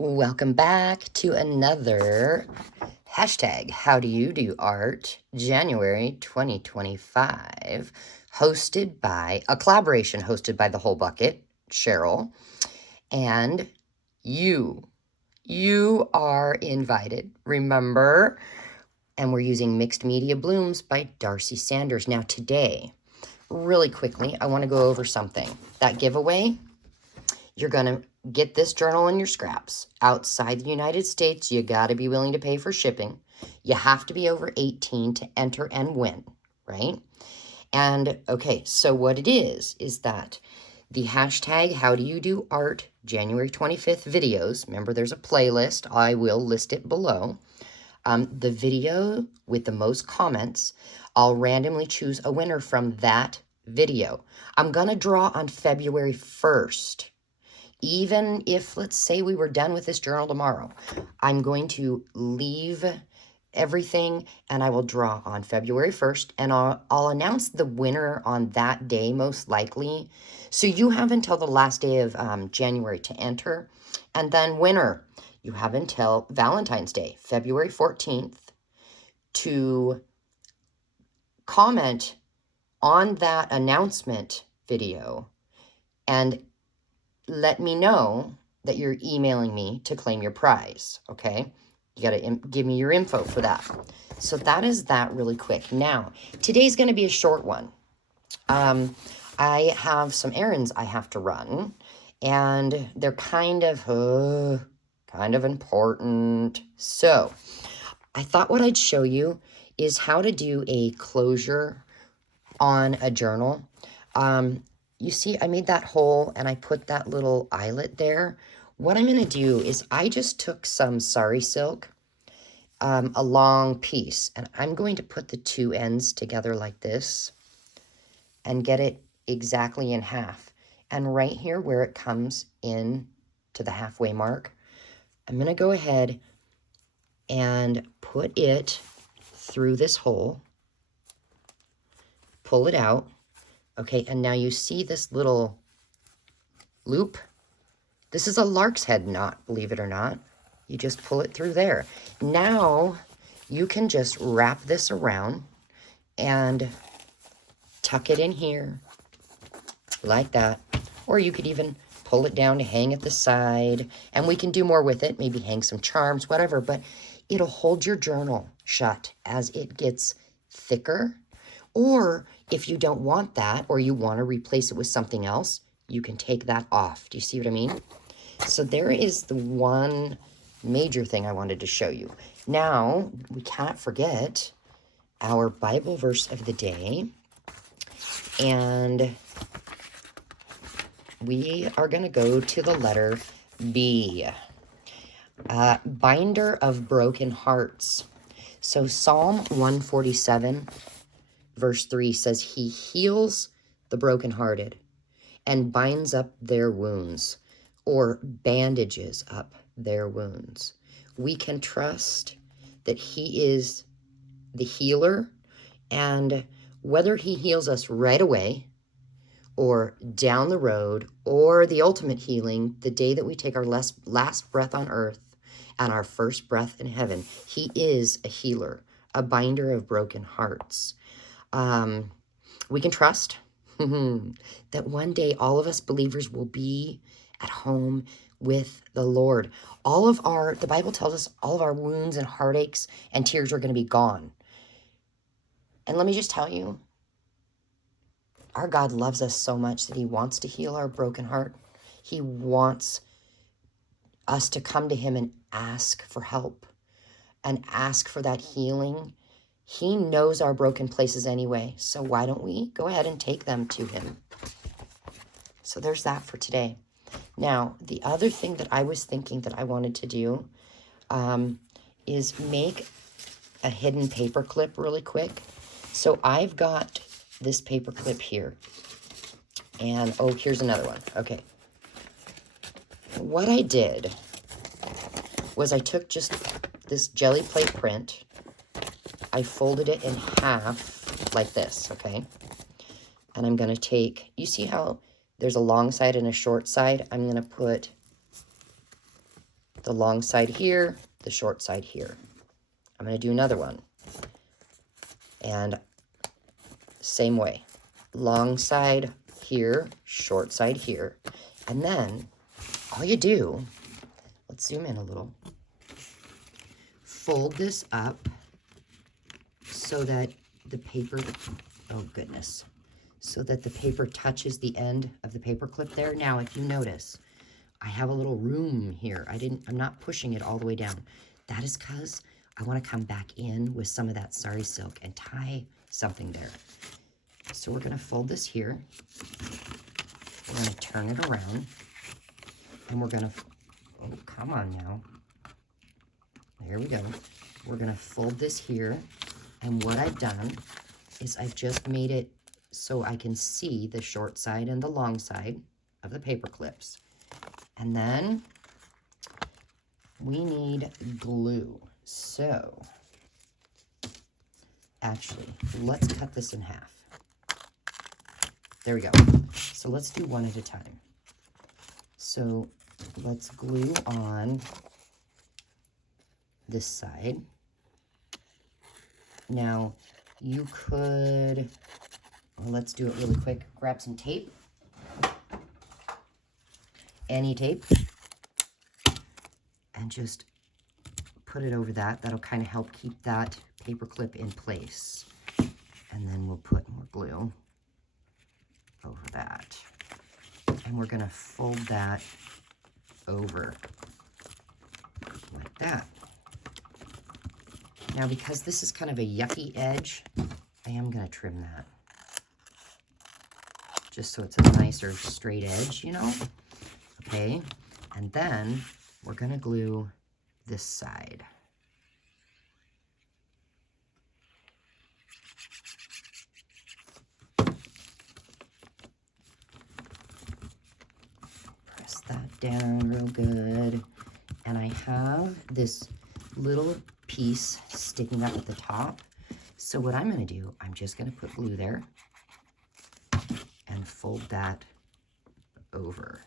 Welcome back to another hashtag How Do You Do Art January 2025, hosted by a collaboration hosted by the Whole Bucket, Cheryl, and you. You are invited, remember? And we're using Mixed Media Blooms by Darcys Sanders. Now today, really quickly, I want to go over something. That giveaway, you're going to get this journal in your scraps. Outside the United States, you got to be willing to pay for shipping. You have to be over 18 to enter and win, right? And okay, so what it is that the hashtag How Do You Do Art January 25th videos, remember there's a playlist, I will list it below. The video with the most comments, I'll randomly choose a winner from that video. I'm going to draw on February 1st. Even if, let's say, we were done with this journal tomorrow, I'm going to leave everything and I will draw on February 1st, and I'll announce the winner on that day, most likely. So you have until the last day of January to enter. And then winner, you have until Valentine's Day, February 14th, to comment on that announcement video and let me know that you're emailing me to claim your prize, okay? You got to give me your info for that. So that is that really quick. Now, today's going to be a short one. I have some errands I have to run, and they're kind of important. So I thought what I'd show you is how to do a closure on a journal. You see, I made that hole and I put that little eyelet there. What I'm going to do is I just took some Sari Silk, a long piece, and I'm going to put the two ends together like this and get it exactly in half. And right here where it comes in to the halfway mark, I'm going to go ahead and put it through this hole, pull it out. Okay, and now you see this little loop? This is a lark's head knot, believe it or not. You just pull it through there. Now, you can just wrap this around and tuck it in here, like that. Or you could even pull it down to hang at the side, and we can do more with it, maybe hang some charms, whatever, but it'll hold your journal shut as it gets thicker. Or if you don't want that, or you want to replace it with something else, you can take that off. Do you see what I mean? So there is the one major thing I wanted to show you. Now, we can't forget our Bible verse of the day. And we are going to go to the letter B. Binder of broken hearts. So Psalm 147 Verse 3 says, He heals the brokenhearted and binds up their wounds, or bandages up their wounds. We can trust that He is the healer, and whether He heals us right away or down the road, or the ultimate healing, the day that we take our last breath on earth and our first breath in heaven, He is a healer, a binder of broken hearts. We can trust that one day all of us believers will be at home with the Lord. The Bible tells us all of our wounds and heartaches and tears are going to be gone. And let me just tell you, our God loves us so much that He wants to heal our broken heart. He wants us to come to Him and ask for help and ask for that healing. He knows our broken places anyway, so why don't we go ahead and take them to Him? So there's that for today. Now, the other thing that I was thinking that I wanted to do is make a hidden paper clip really quick. So I've got this paper clip here. And, oh, here's another one. Okay. What I did was I took just this jelly plate print, I folded it in half like this, okay? And I'm going to take, you see how there's a long side and a short side? I'm going to put the long side here, the short side here. I'm going to do another one. And same way. Long side here, short side here. And then all you do, let's zoom in a little. Fold this up so that the paper, oh goodness, so that the paper touches the end of the paper clip there. Now, if you notice, I have a little room here. I'm not pushing it all the way down. That is because I want to come back in with some of that sari silk and tie something there. So we're going to fold this here. We're going to turn it around. And we're going to, oh, come on now. There we go. We're going to fold this here. And what I've done is I've just made it so I can see the short side and the long side of the paper clips. And then we need glue. So actually, let's cut this in half. There we go. So let's do one at a time. So let's glue on this side. Now, you could, well, let's do it really quick. Grab some tape. Any tape. And just put it over that. That'll kind of help keep that paper clip in place. And then we'll put more glue over that. And we're going to fold that over like that. Now, because this is kind of a yucky edge, I am going to trim that. Just so it's a nicer straight edge, you know? Okay, and then we're going to glue this side. Press that down real good. And I have this little piece sticking up at the top. So what I'm going to do, I'm just going to put glue there and fold that over.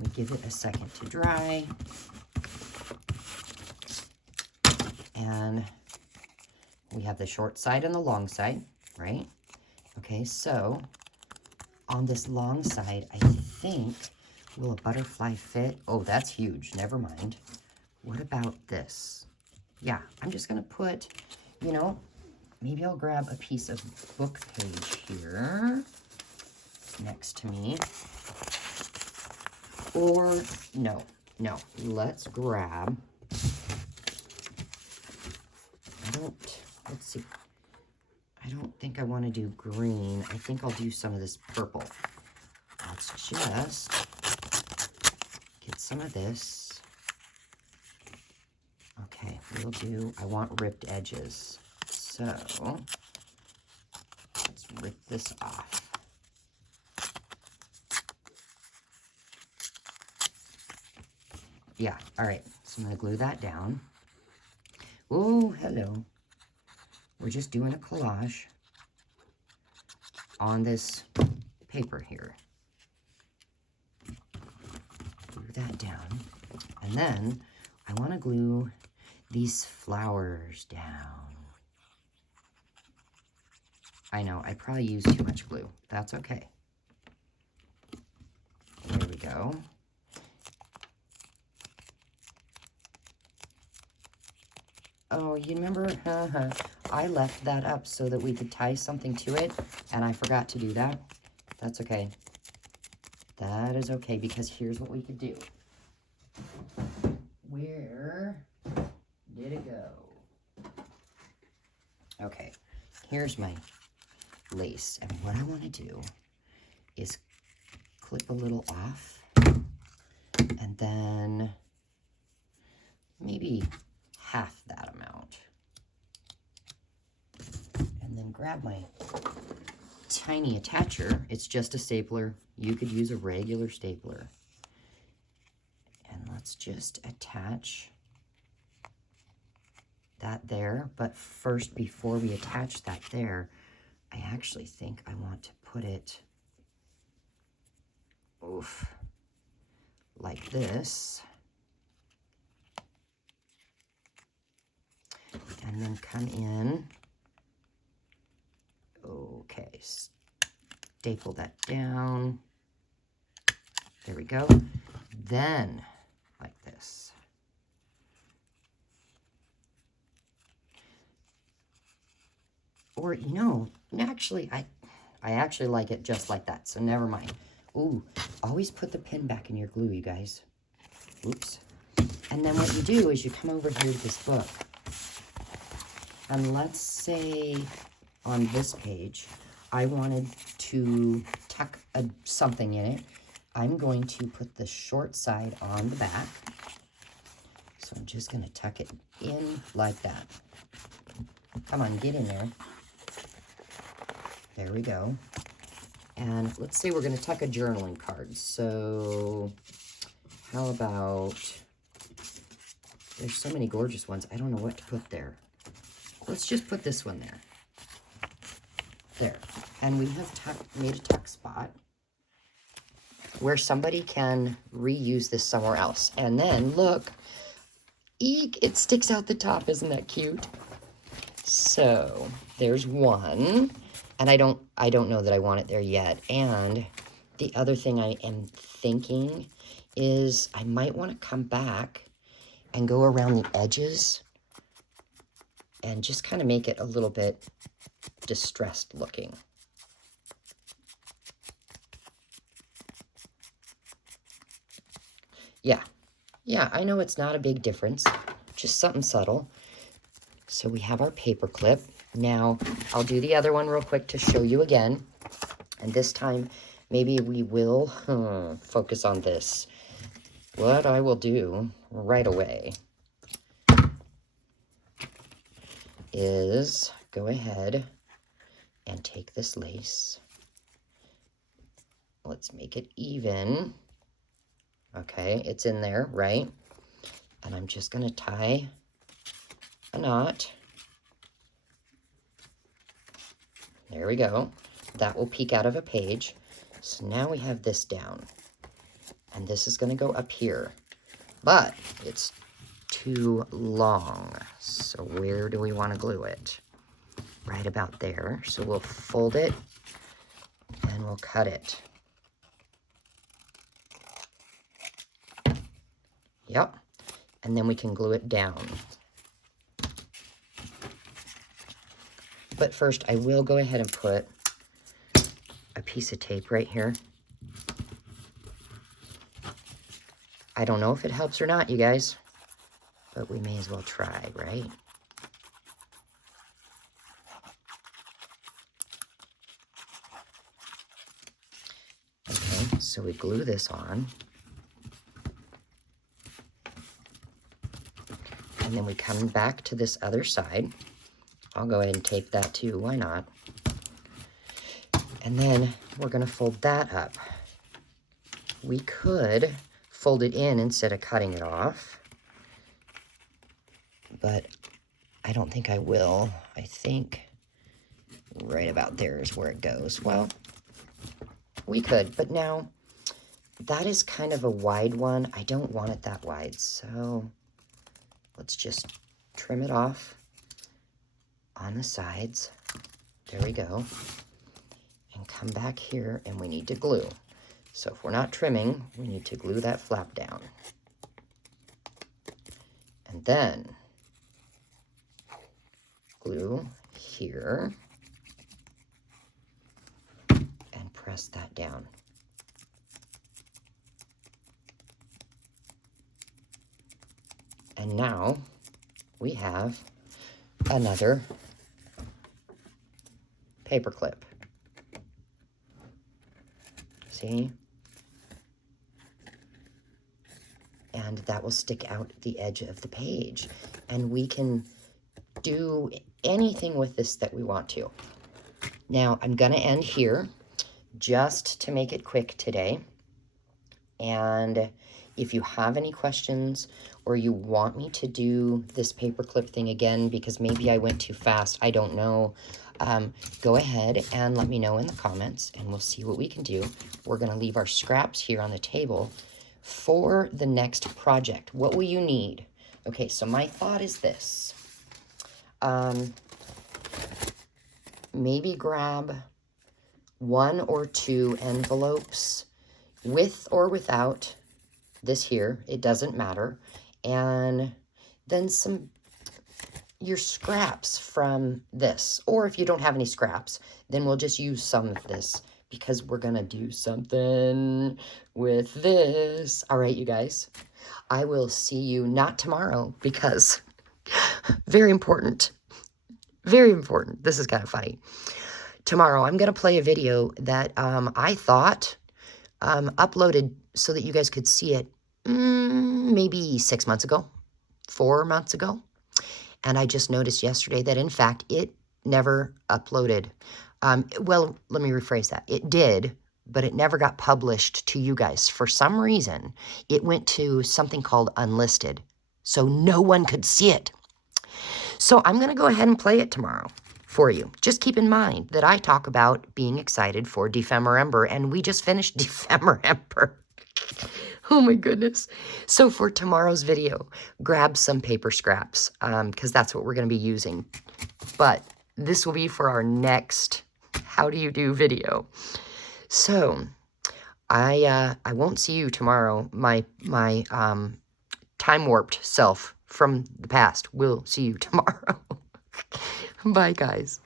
We give it a second to dry. And we have the short side and the long side, right? Okay, so on this long side, I think, will a butterfly fit? Oh, that's huge. Never mind. What about this? Yeah, I'm just going to put, you know, maybe I'll grab a piece of book page here next to me. Or, no, let's grab, let's see. I don't think I want to do green. I think I'll do some of this purple. Let's just get some of this. Okay, we'll do, I want ripped edges. So, let's rip this off. Yeah, all right, so I'm going to glue that down. Oh, hello. We're just doing a collage on this paper here. Glue that down. And then I want to glue these flowers down. I know, I probably used too much glue. That's okay. There we go. Oh, you remember? I left that up so that we could tie something to it, and I forgot to do that. That's okay. That is okay, because here's what we could do. Where did it go? Okay, here's my lace, and what I want to do is clip a little off, and then maybe half that amount. And then grab my tiny attacher. It's just a stapler. You could use a regular stapler. And let's just attach that there. But first, before we attach that there, I actually think I want to put it, oof, like this. And then come in. Okay, staple that down. There we go. Then, like this. Or, you know, actually, I actually like it just like that, so never mind. Ooh, always put the pin back in your glue, you guys. Oops. And then what you do is you come over here to this book. And let's say on this page, I wanted to tuck something in it. I'm going to put the short side on the back. So I'm just going to tuck it in like that. Come on, get in there. There we go. And let's say we're going to tuck a journaling card. So how about, there's so many gorgeous ones. I don't know what to put there. Let's just put this one there. There. And we have made a tuck spot where somebody can reuse this somewhere else. And then look, eek, it sticks out the top. Isn't that cute? So there's one. And I don't know that I want it there yet. And the other thing I am thinking is I might want to come back and go around the edges and just kind of make it a little bit distressed looking. Yeah, I know it's not a big difference, just something subtle. So we have our paper clip. Now, I'll do the other one real quick to show you again. And this time, maybe we will focus on this. What I will do right away is go ahead and take this lace. Let's make it even. Okay, it's in there, right? And I'm just going to tie a knot. There we go. That will peek out of a page. So now we have this down. And this is going to go up here. But it's too long. So where do we want to glue it? Right about there. So we'll fold it and we'll cut it. Yep. And then we can glue it down. But first, I will go ahead and put a piece of tape right here. I don't know if it helps or not, you guys, but we may as well try, right? Okay, so we glue this on. And then we come back to this other side. I'll go ahead and tape that too, why not? And then we're gonna fold that up. We could fold it in instead of cutting it off, but I don't think I will. I think right about there is where it goes. Well, we could, but now that is kind of a wide one. I don't want it that wide, so let's just trim it off on the sides. There we go. And come back here and we need to glue. So if we're not trimming, we need to glue that flap down. And then glue here and press that down. And now we have another paper clip. See? And that will stick out the edge of the page. And we can do anything with this that we want to. Now, I'm going to end here just to make it quick today. And if you have any questions or you want me to do this paperclip thing again because maybe I went too fast, I don't know, go ahead and let me know in the comments and we'll see what we can do. We're going to leave our scraps here on the table for the next project, what will you need? Okay, so my thought is this. Maybe grab 1 or 2 envelopes with or without this here. It doesn't matter. And then your scraps from this. Or if you don't have any scraps, then we'll just use some of this because we're going to do something with this. All right, you guys. I will see you not tomorrow because very important. Very important. This is kind of funny. Tomorrow, I'm going to play a video that I thought uploaded so that you guys could see it maybe 6 months ago, 4 months ago. And I just noticed yesterday that, in fact, it never uploaded. Well, let me rephrase that. It did, but it never got published to you guys. For some reason, it went to something called unlisted, so no one could see it. So I'm going to go ahead and play it tomorrow for you. Just keep in mind that I talk about being excited for Defember, and we just finished Defember. Oh my goodness. So for tomorrow's video, grab some paper scraps because that's what we're going to be using. But this will be for our next How Do You Do video. So I won't see you tomorrow. My time warped self from the past will see you tomorrow. Bye, guys.